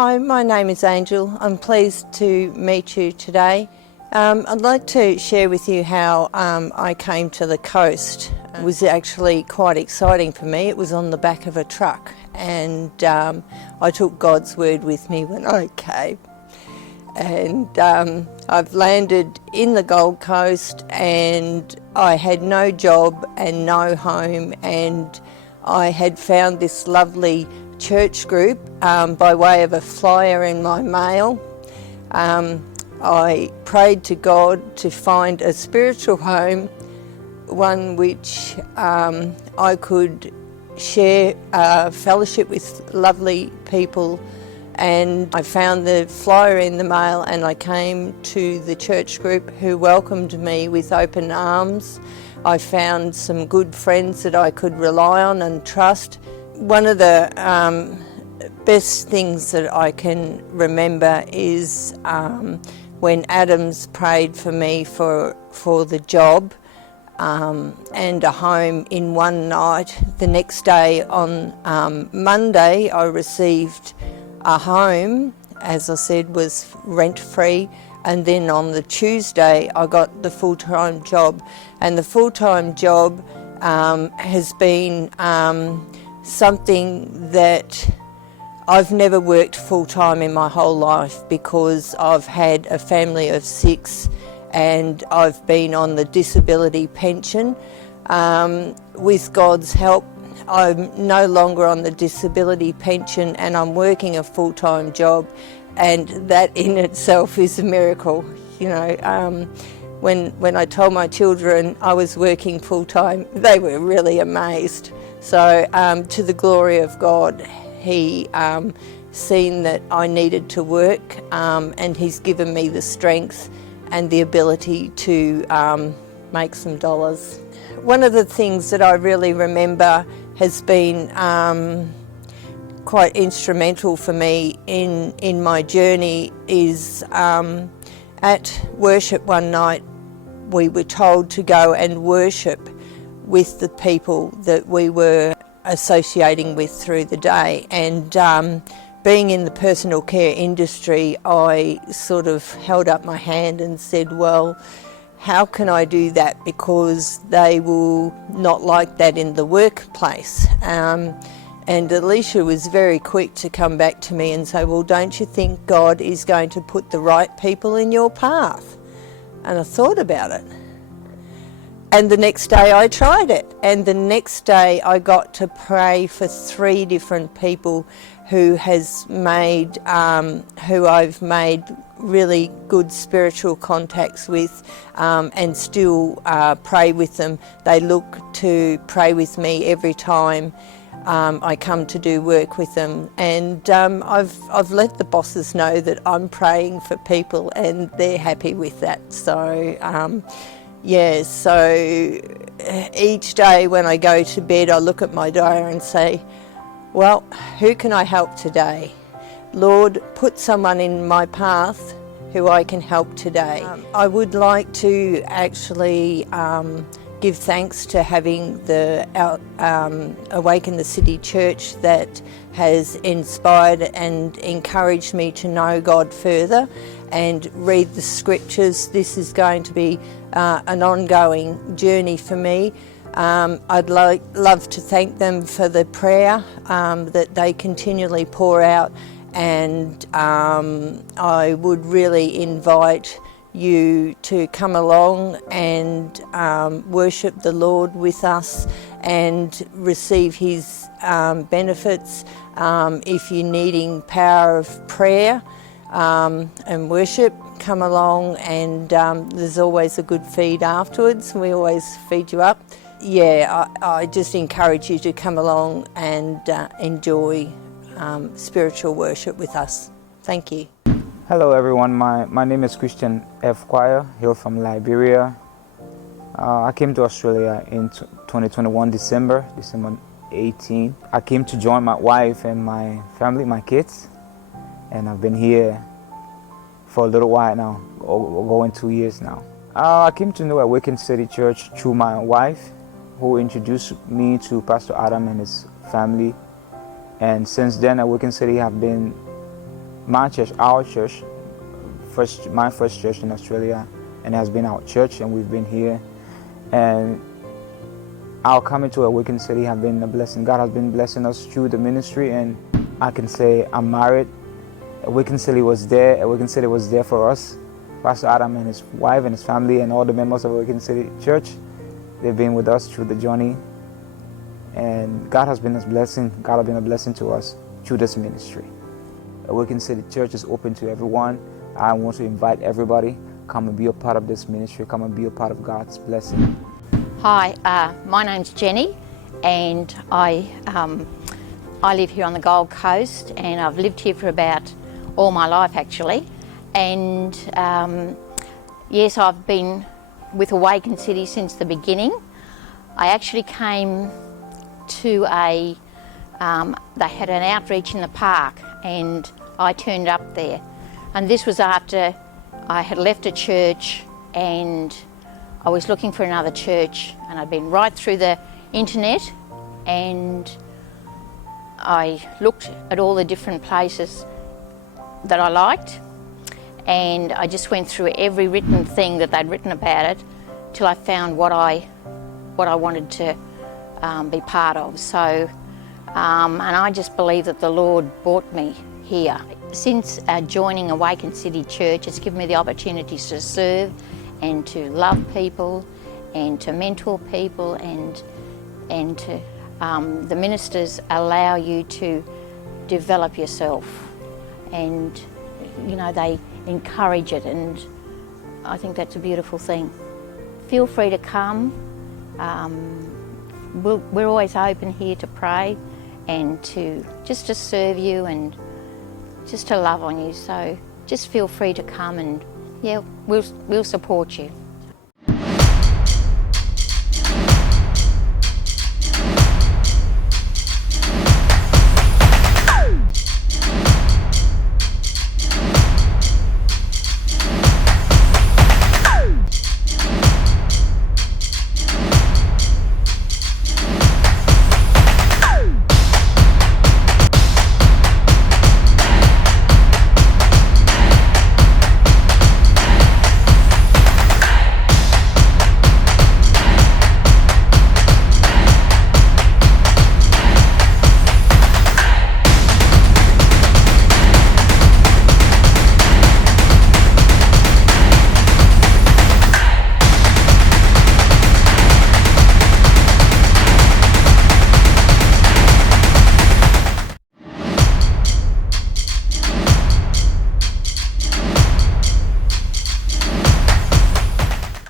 Hi, my name is Angel. I'm pleased to meet you today. I'd like to share with you how I came to the coast. It was actually quite exciting for me. It was on the back of a truck, and I took God's word with me when I came. And I've landed in the Gold Coast, and I had no job and no home, and I had found this lovely church group by way of a flyer in my mail. I prayed to God to find a spiritual home, one which I could share fellowship with lovely people, and I found the flyer in the mail, and I came to the church group who welcomed me with open arms. I found some good friends that I could rely on and trust. One of the best things that I can remember is when Adams prayed for me for the job and a home in one night. The next day, on Monday, I received a home, as I said, was rent-free, and then on the Tuesday I got the full-time job. And the full-time job has been something that I've never worked full-time in my whole life, because I've had a family of 6 and I've been on the disability pension. With God's help, I'm no longer on the disability pension and I'm working a full-time job, and that in itself is a miracle. You know, when I told my children I was working full-time, they were really amazed. So to the glory of God, He seen that I needed to work, and He's given me the strength and the ability to make some dollars. One of the things that I really remember has been quite instrumental for me in my journey is at worship one night we were told to go and worship with the people that we were associating with through the day. And being in the personal care industry, I sort of held up my hand and said, well, how can I do that? Because they will not like that in the workplace. And Alicia was very quick to come back to me and say, well, don't you think God is going to put the right people in your path? And I thought about it. And the next day I tried it. And the next day I got to pray for 3 different people who I've made really good spiritual contacts with, and still pray with them. They look to pray with me every time I come to do work with them. And I've let the bosses know that I'm praying for people, and they're happy with that. So yeah, so each day when I go to bed, I look at my diary and say, well, who can I help today? Lord, put someone in my path who I can help today. I would like to actually give thanks to having the Awaken the City Church that has inspired and encouraged me to know God further and read the scriptures. This is going to be an ongoing journey for me. I'd love to thank them for the prayer that they continually pour out, and I would really invite you to come along and worship the Lord with us and receive His benefits. If you're needing power of prayer and worship, come along, and there's always a good feed afterwards. We always feed you up. Yeah, I just encourage you to come along and enjoy spiritual worship with us. Thank you. Hello everyone, my name is Christian F. Quire, hail from Liberia. I came to Australia in 2021, December 18. I came to join my wife and my family, my kids, and I've been here for a little while now, going 2 years now. I came to know Awaken City Church through my wife, who introduced me to Pastor Adam and his family. And since then, Awaken City have been my church, our church, my first church in Australia, and it has been our church, and we've been here. And our coming to Awaken City have been a blessing. God has been blessing us through the ministry, and I can say I'm married. Awaken City was there. Awaken City was there for us. Pastor Adam and his wife and his family and all the members of Awaken City Church, they've been with us through the journey. And God has been a blessing. God has been a blessing to us through this ministry. Awaken City Church is open to everyone. I want to invite everybody, come and be a part of this ministry. Come and be a part of God's blessing. Hi, my name's Jenny, and I live here on the Gold Coast, and I've lived here for about all my life actually. And yes, I've been with Awaken City since the beginning. I actually came to they had an outreach in the park, and I turned up there. And this was after I had left a church and I was looking for another church, and I'd been right through the internet, and I looked at all the different places that I liked, and I just went through every written thing that they'd written about it till I found what I wanted to be part of. So, and I just believe that the Lord brought me here. Since joining Awaken City Church, it's given me the opportunities to serve and to love people and to mentor people, and to the ministers allow you to develop yourself, and you know, they encourage it, and I think that's a beautiful thing. Feel free to come. We're always open here to pray and to just to serve you and just to love on you. So just feel free to come, and yeah, we'll support you.